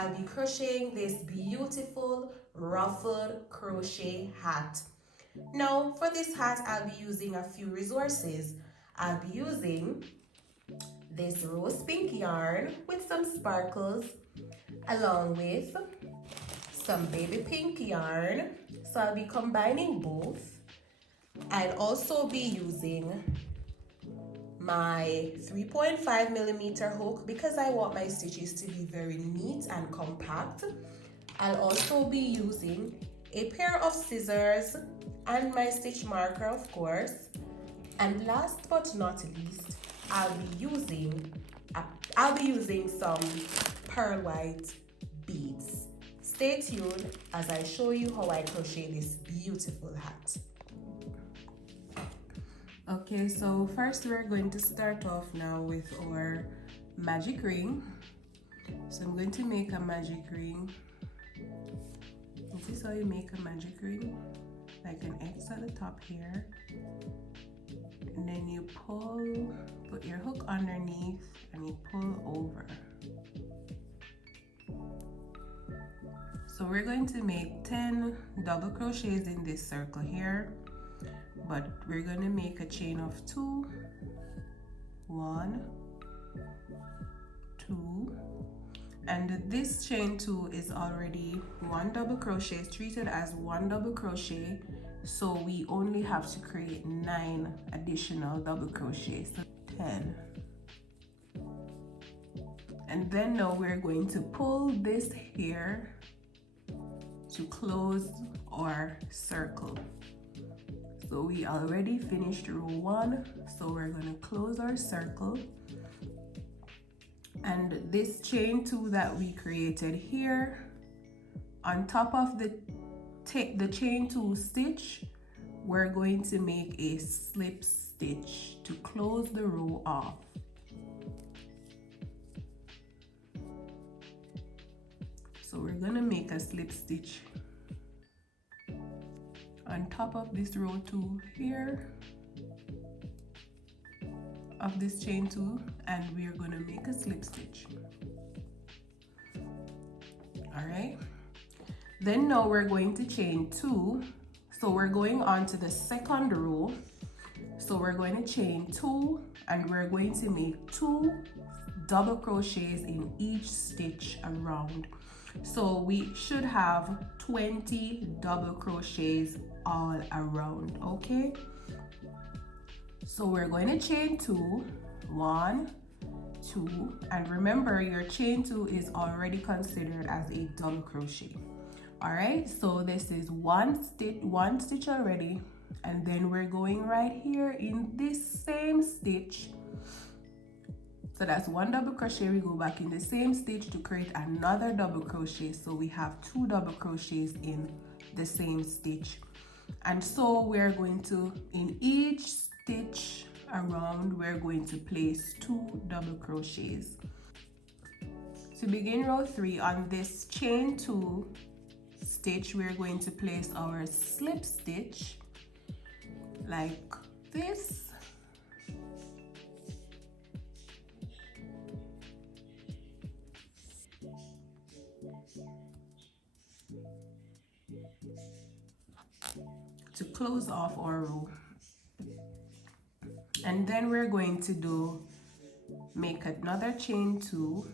I'll be crocheting this beautiful ruffled crochet hat. Now for this hat, I'll be using a few resources. I'll be using this rose pink yarn with some sparkles, along with some baby pink yarn. So I'll be combining both. I'll also be using my 3.5mm hook because I want my stitches to be very neat and compact. I'll also be using a pair of scissors and my stitch marker, of course. And last but not least, I'll be using some pearl white beads. Stay tuned as I show you how I crochet this beautiful hat. Okay, so first we're going to start off now with our magic ring. So I'm going to make a magic ring. This is how you make a magic ring, like an X at the top here. And then you put your hook underneath and you pull over. So we're going to make 10 double crochets in this circle here, but we're going to make a chain of 2, 1, 2, and this chain 2 is already 1 double crochet. It's treated as 1 double crochet, so we only have to create 9 additional double crochets, so 10. And then now we're going to pull this here to close our circle. So we already finished row 1, so we're going to close our circle. And this chain 2 that we created here, on top of the chain 2 stitch, we're going to make a slip stitch to close the row off. So we're going to make a slip stitch on top of this row 2 here of this chain 2, and we are going to make a slip stitch. All right, then now we're going to chain 2, so we're going on to the second row. So we're going to chain 2 and we're going to make 2 double crochets in each stitch around. So we should have 20 double crochets all around. Okay, so we're going to chain 2, 1, 2, and remember your chain 2 is already considered as a double crochet. All right, so this is one stitch already, and then we're going right here in this same stitch. So that's 1 double crochet. We go back in the same stitch to create another double crochet, so we have 2 double crochets in the same stitch. And so we're going to, in each stitch around, we're going to place 2 double crochets. To begin row 3, on this chain 2 stitch, we're going to place our slip stitch like this. To close off our row. And then we're going to make another chain 2.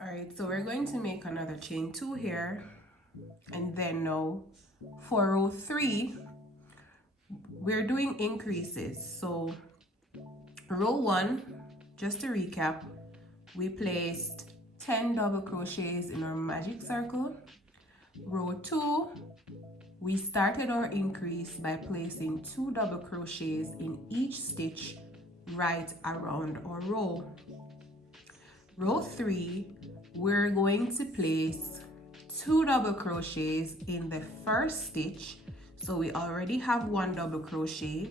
All right, so we're going to make another chain 2 here, and then now for row 3 we're doing increases. So row 1, just to recap, we placed 10 double crochets in our magic circle. Row 2, we started our increase by placing 2 double crochets in each stitch right around our row. Row 3, we're going to place 2 double crochets in the first stitch, so we already have 1 double crochet,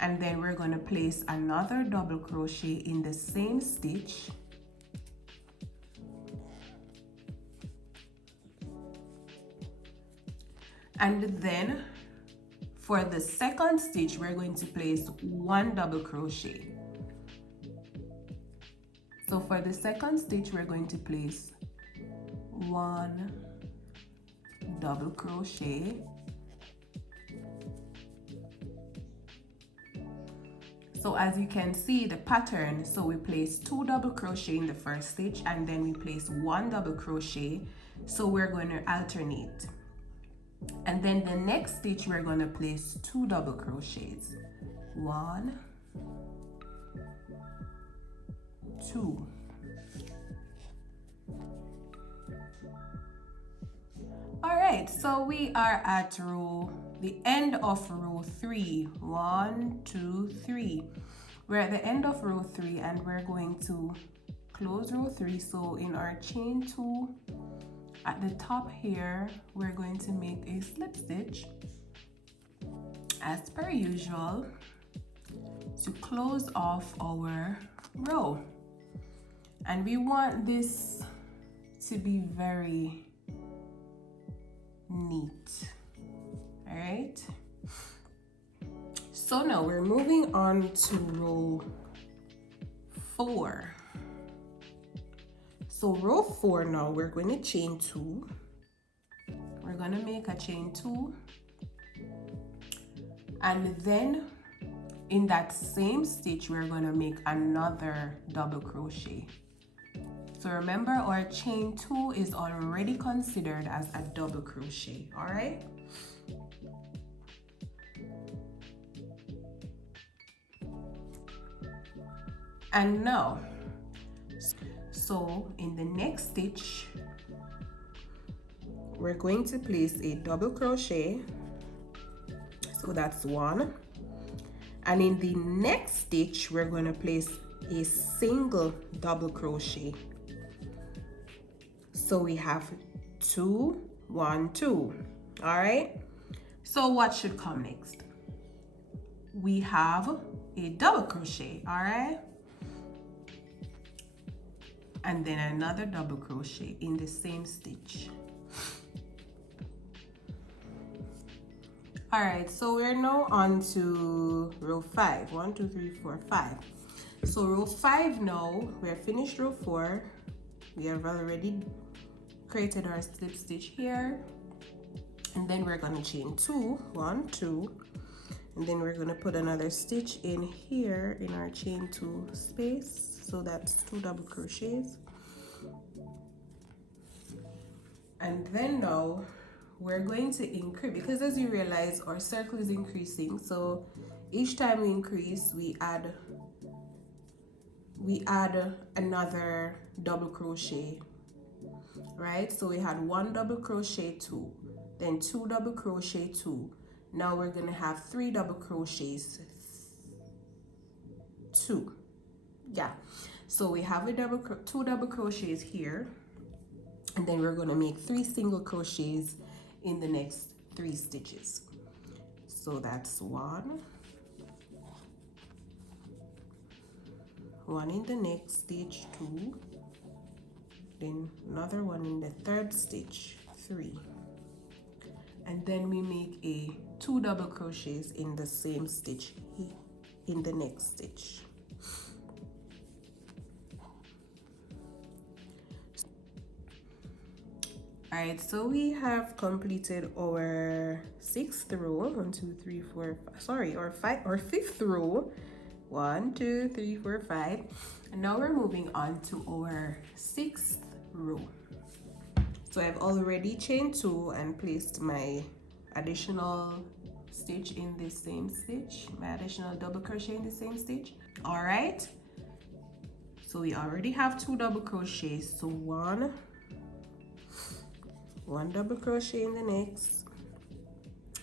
and then we're going to place another double crochet in the same stitch. And then For the second stitch, we're going to place 1 double crochet. So for the second stitch, we're going to place 1 double crochet. So as you can see the pattern, so we place 2 double crochet in the first stitch and then we place 1 double crochet. So we're going to alternate. And then the next stitch, we're going to place 2 double crochets. 1, 2. All right, so we are at the end of row 3. 1, 2, 3. We're at the end of row 3 and we're going to close row 3. So in our chain 2, at the top here, we're going to make a slip stitch as per usual to close off our row. And we want this to be very neat. All right. So now we're moving on to row 4. So row 4 now, we're going to chain 2. We're going to make a chain 2. And then in that same stitch, we're going to make another double crochet. So remember, our chain 2 is already considered as a double crochet, all right? And now, so in the next stitch, we're going to place a double crochet. So that's 1. And in the next stitch, we're going to place a single double crochet. So we have 2, 1, 2. All right. So what should come next? We have a double crochet. All right. And then another double crochet in the same stitch. All right, so we're now on to row 5. 1, 2, 3, 4, 5. So row 5 now, we're finished row 4. We have already created our slip stitch here. And then we're gonna chain 2, 1, 2. And then we're gonna put another stitch in here in our chain 2 space. So that's 2 double crochets. And then now we're going to increase, because as you realize our circle is increasing, so each time we increase we add another double crochet, right? So we had 1 double crochet, 2, then 2 double crochet, 2. Now we're gonna have 3 double crochets, 2. Yeah, so we have a 2 double crochets here, and then we're going to make 3 single crochets in the next 3 stitches. So that's 1 in the next stitch, 2, then another one in the third stitch, 3, and then we make a 2 double crochets in the same stitch in the next stitch. All right, so we have completed our 6th row. 1, 2, 3, 4, 5, sorry, or 5th row. 1, 2, 3, 4, 5. And now we're moving on to our 6th row. So I've already chained 2 and placed my additional stitch in the same stitch, my additional double crochet in the same stitch. All right, so we already have 2 double crochets. So 1 double crochet in the next,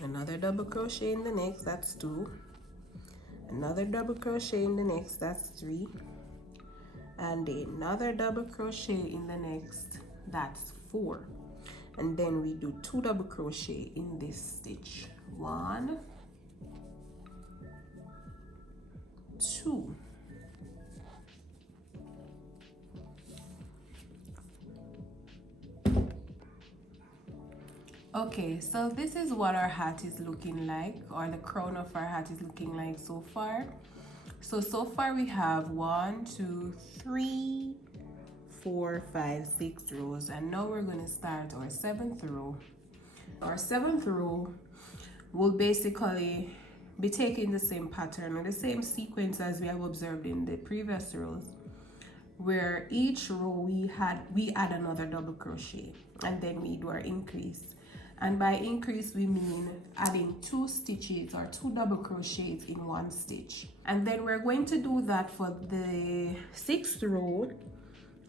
another double crochet in the next, that's 2, another double crochet in the next, that's 3, and another double crochet in the next, that's 4. And then we do 2 double crochet in this stitch. 1, 2. Okay, so this is what our hat is looking like, or the crown of our hat is looking like so far. So far we have 1, 2, 3, 4, 5, 6 rows, and now we're going to start our 7th row. Our 7th row will basically be taking the same pattern or the same sequence as we have observed in the previous rows, where each row we add another double crochet and then we do our increase. And by increase we mean adding 2 stitches or 2 double crochets in 1 stitch. And then we're going to do that for the 6th row,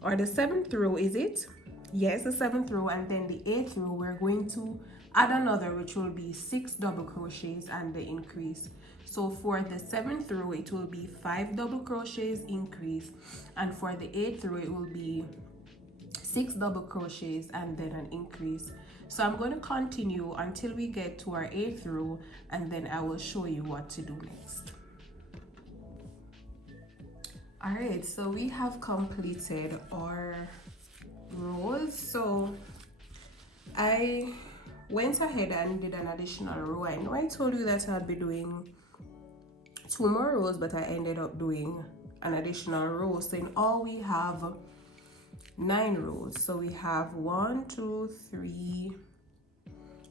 or the 7th row, is it? Yes, the 7th row. And then the 8th row we're going to add another, which will be 6 double crochets and the increase. So for the 7th row it will be 5 double crochets increase, and for the 8th row it will be 6 double crochets and then an increase. So I'm going to continue until we get to our 8th row, and then I will show you what to do next. Alright, so we have completed our rows. So I went ahead and did an additional row. I know I told you that I'd be doing 2 more rows, but I ended up doing an additional row. So in all we have 9 rows. So we have 1, 2, 3.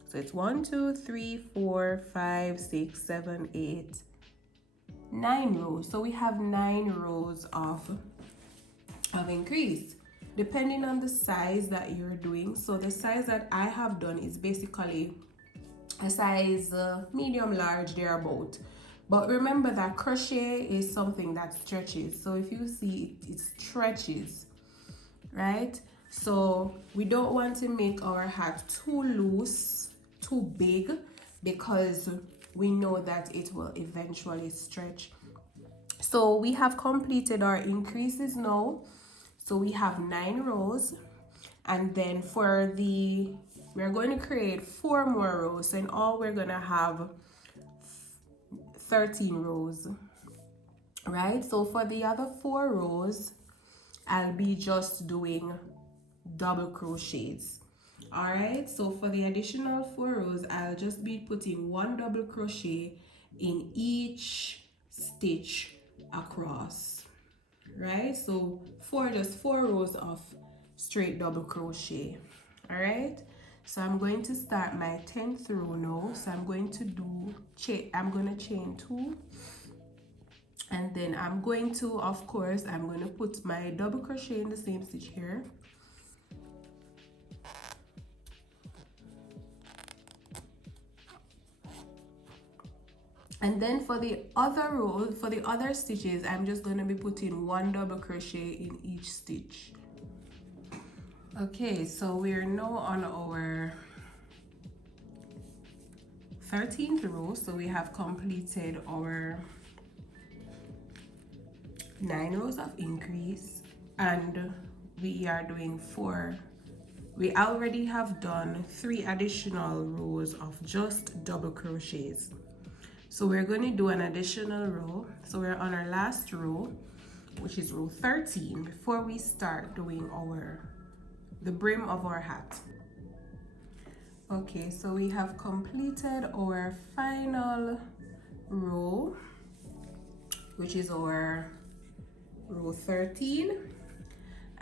So it's 1, 2, 3, 4, 5, 6, 7, 8, 9 rows. So we have 9 rows of increase, depending on the size that you're doing. So the size that I have done is basically a size medium, large, thereabout. But remember that crochet is something that stretches. So if you see it stretches, right? So we don't want to make our hat too loose, too big, because we know that it will eventually stretch. So we have completed our increases now. So we have 9 rows, and then we're going to create 4 more rows. So in all we're gonna have 13 rows, right? So for the other 4 rows I'll be just doing double crochets. All right, so for the additional 4 rows I'll just be putting 1 double crochet in each stitch across, right? So just 4 rows of straight double crochet. All right, so I'm going to start my 10th row now. So I'm going to chain 2, and then I'm going to, of course, I'm going to put my double crochet in the same stitch here. And then for the other row, for the other stitches, I'm just going to be putting 1 double crochet in each stitch. Okay, so we're now on our 13th row. So we have completed our 9 rows of increase, and we are doing 4. We already have done 3 additional rows of just double crochets. So we're going to do an additional row. So we're on our last row, which is row 13, before we start doing the brim of our hat. Okay, so we have completed our final row, which is our row 13,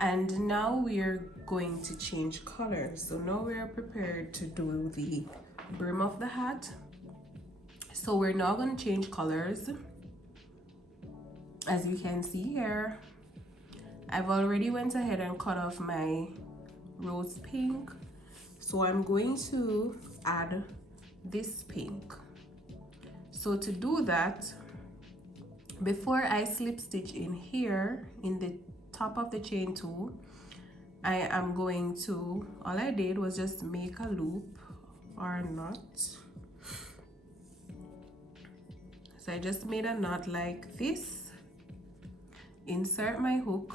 and now we're going to change colors. So now we're prepared to do the brim of the hat. So we're now going to change colors. As you can see here, I've already went ahead and cut off my rose pink, so I'm going to add this pink. So to do that, before I slip stitch in here in the top of the chain 2, I am going to, all I did was just make a loop or a knot. So I just made a knot like this, insert my hook.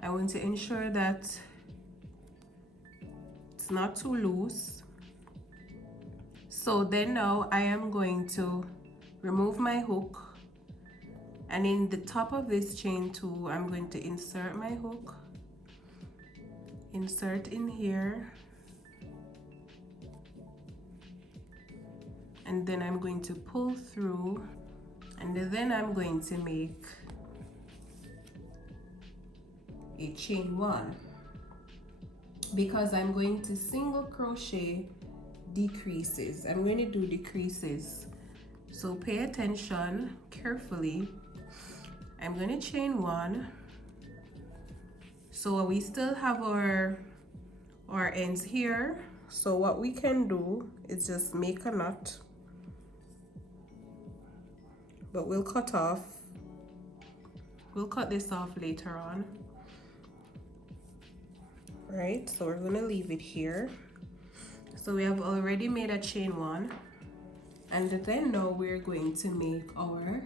I want to ensure that it's not too loose. So then now I am going to remove my hook, and in the top of this chain 2, I'm going to insert my hook, insert in here, and then I'm going to pull through, and then I'm going to make a chain 1 because I'm going to single crochet decreases. I'm going to do decreases, so pay attention carefully. I'm going to chain 1, so we still have our ends here. So what we can do is just make a knot, but we'll cut this off later on. Right, so we're gonna leave it here. So we have already made a chain 1, and then now we're going to make our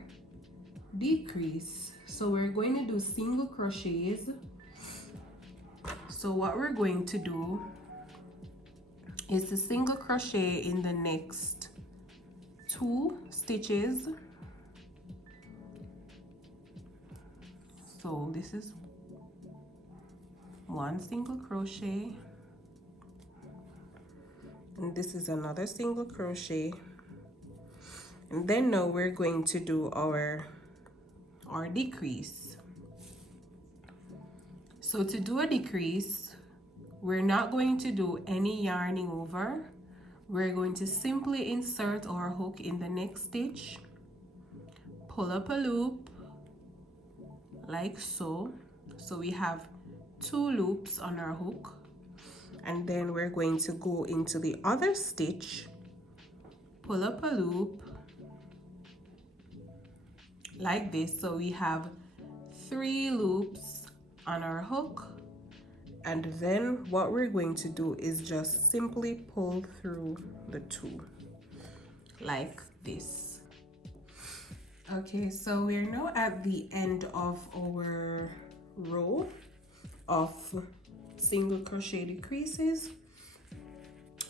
decrease. So we're going to do single crochets. So what we're going to do is to single crochet in the next 2 stitches. So this is 1 single crochet, and this is another single crochet, and then now we're going to do our decrease. So to do a decrease, we're not going to do any yarning over. We're going to simply insert our hook in the next stitch, pull up a loop like so. So we have 2 loops on our hook, and then we're going to go into the other stitch, pull up a loop like this. So we have 3 loops on our hook, and then what we're going to do is just simply pull through the 2 like this. Okay, so we're now at the end of our row of single crochet decreases,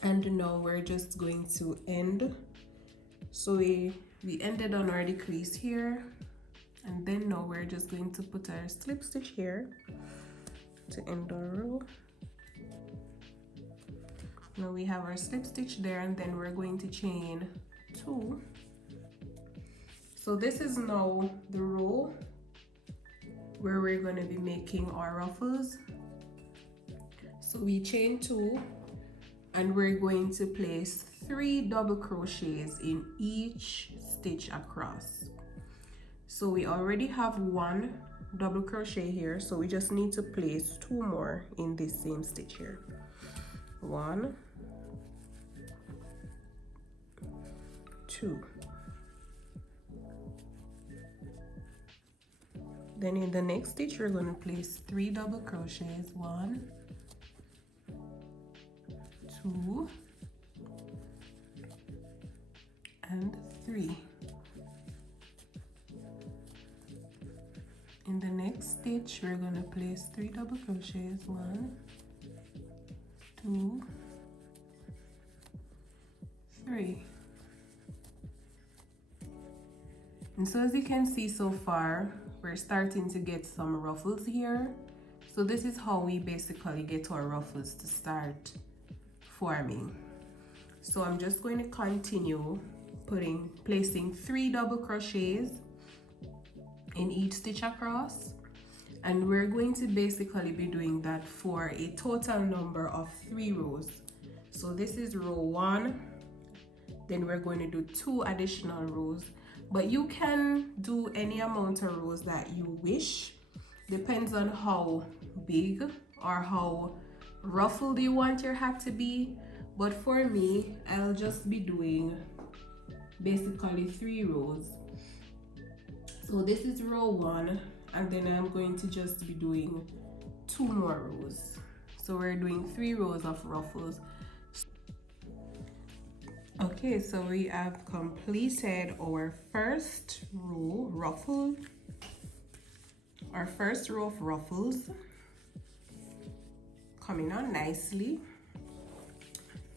and now we're just going to end. So we ended on our decrease here, and then now we're just going to put our slip stitch here to end our row. Now we have our slip stitch there, and then we're going to chain 2. So this is now the row where we're going to be making our ruffles. So we chain 2, and we're going to place 3 double crochets in each stitch across. So we already have 1 double crochet here, so we just need to place 2 more in this same stitch here. 1, 2. Then in the next stitch, we're going to place 3 double crochets. 1, 2, and 3. In the next stitch, we're going to place 3 double crochets. 1, 2, 3. And so as you can see so far, we're starting to get some ruffles here. So this is how we basically get our ruffles to start forming. So I'm just going to continue placing 3 double crochets in each stitch across, and we're going to basically be doing that for a total number of 3 rows. So this is row 1, then we're going to do 2 additional rows, but you can do any amount of rows that you wish. Depends on how big or how ruffled you want your hat to be, but for me, I'll just be doing basically 3 rows. So this is row 1, and then I'm going to just be doing 2 more rows. So we're doing 3 rows of ruffles. Okay, so we have completed our first row ruffle, our first row of ruffles, coming on nicely.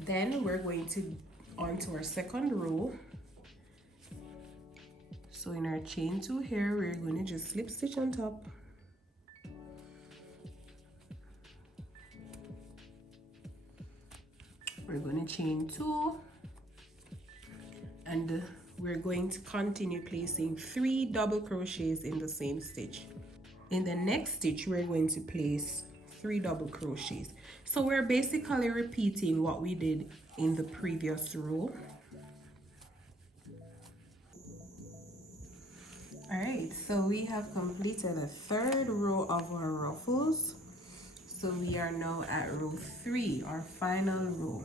Then we're going to onto our second row. So in our chain 2 here, we're going to just slip stitch on top. We're going to chain 2, and we're going to continue placing 3 double crochets in the same stitch. In the next stitch, we're going to place 3 double crochets. So we're basically repeating what we did in the previous row. Alright, so we have completed the 3rd row of our ruffles. So we are now at row 3, our final row.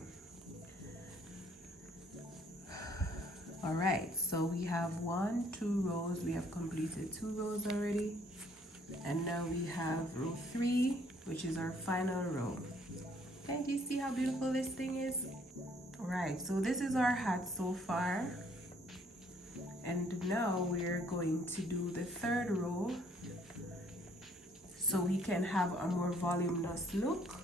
Alright, so we have 1, 2 rows. We have completed 2 rows already. And now we have row 3, which is our final row. Okay, do you see how beautiful this thing is? Alright, so this is our hat so far. And now we're going to do the 3rd row so we can have a more voluminous look.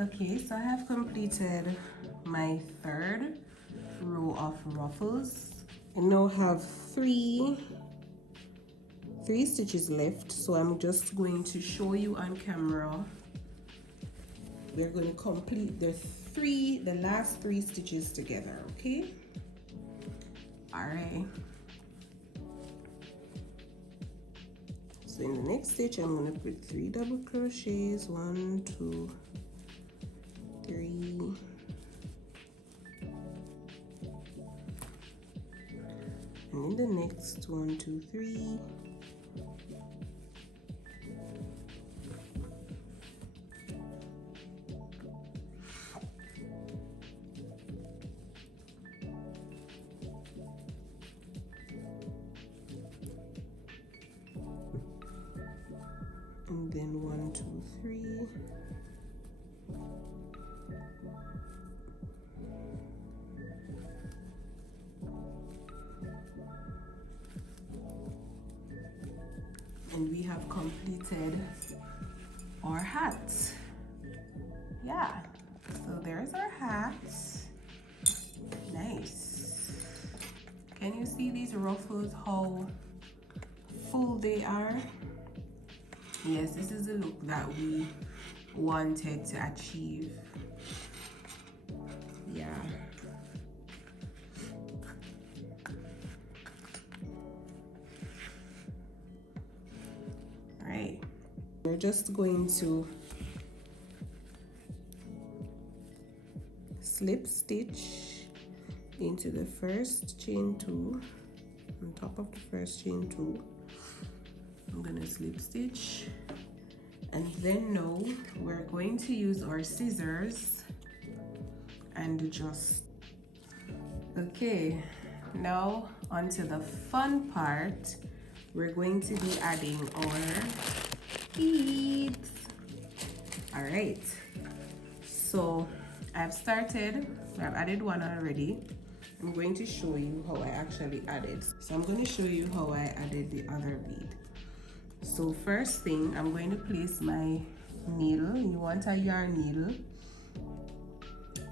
Okay, so I have completed my 3rd row of ruffles. I now have three stitches left, so I'm just going to show you on camera. We're going to complete the last 3 stitches together, okay? All right. So in the next stitch, I'm going to put 3 double crochets, 1, 2, 3. And in the next 1, 2, 3. And then 1, 2, 3. And we have completed our hat. Yeah, so there's our hat. Nice. Can you see these ruffles, how full they are? Yes, this is the look that we wanted to achieve. Yeah. All right. We're just going to slip stitch into the first chain 2 on top of the first chain 2. I'm gonna slip stitch, and then now we're going to use our scissors and just, okay, now onto the fun part. We're going to be adding our beads. All right, so I've added one already. I'm going to show you how I actually added. So I'm going to show you how I added the other bead. So first thing, I'm going to place my needle. You want a yarn needle.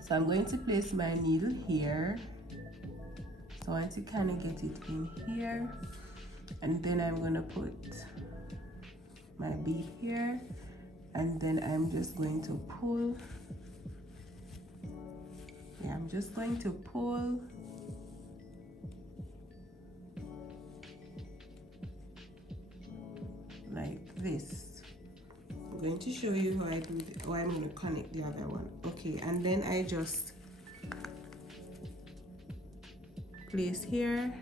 So I'm going to place my needle here. So I want to kind of get it in here. And then I'm going to put my bead here. And then I'm just going to pull. Yeah, I'm just going to pull. Like this. I'm going to show you how I do how I'm going to connect the other one. Okay, and then I just place here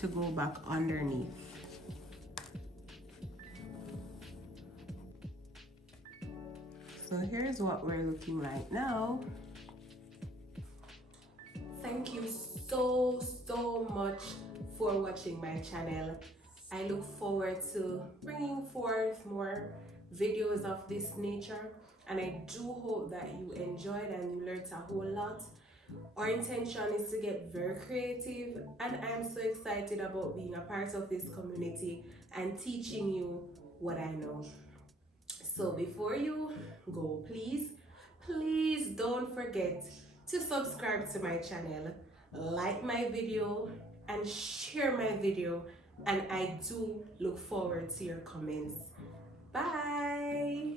to go back underneath. So here's what we're looking like now. Thank you so much for watching my channel. I look forward to bringing forth more videos of this nature, and I do hope that you enjoyed and you learned a whole lot. Our intention is to get very creative, and I'm so excited about being a part of this community and teaching you what I know. So before you go, please don't forget to subscribe to my channel, like my video, and share my video. And I do look forward to your comments. Bye.